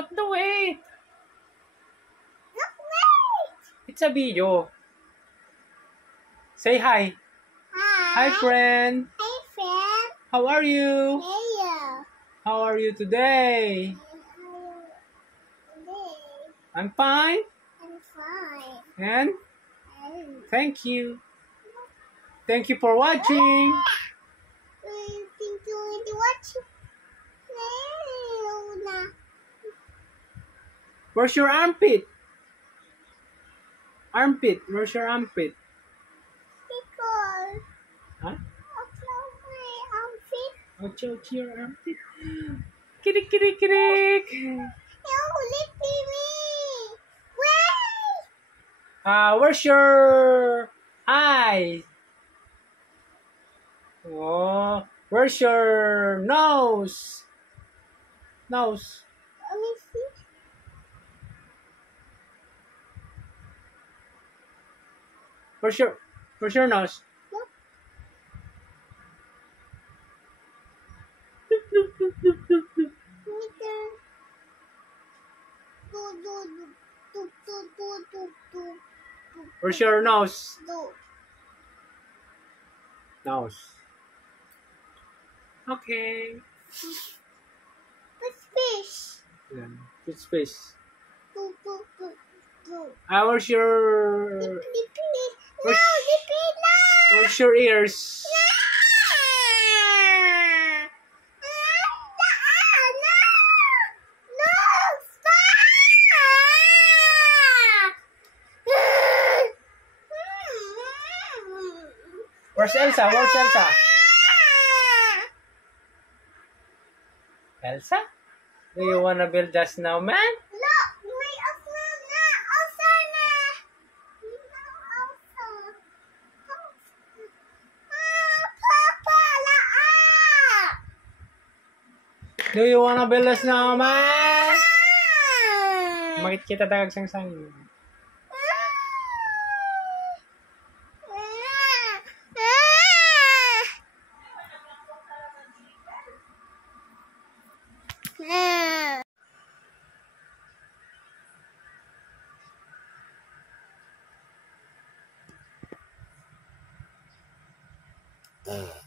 What the wait? Look, wait. It's a video. Say hi. Hi. Hi, friend. Hi, friend. How are you? Hey, How are you today? I'm fine. I'm fine. And And thank you. Thank you for watching. thank you for watching. Where's your armpit? Armpit. Where's your armpit? Because Huh? my outfit. What's your armpit? Kirik, kirik, kirik. Look at me. Wait. Where's your eyes? Oh, where's your nose? Nose. Let me see. Where's your nose? Look. Where's your nose? Do. Nose. Okay. It's fish. Yeah. It's fish. Do. Where's your No, where's your ears? Where's Elsa? Where's Elsa? Elsa? Do you wanna build a snowman? Look, may Elsa na. Papa, Do you wanna build a snowman? Bakit kita dagag sang-sang? Yeah.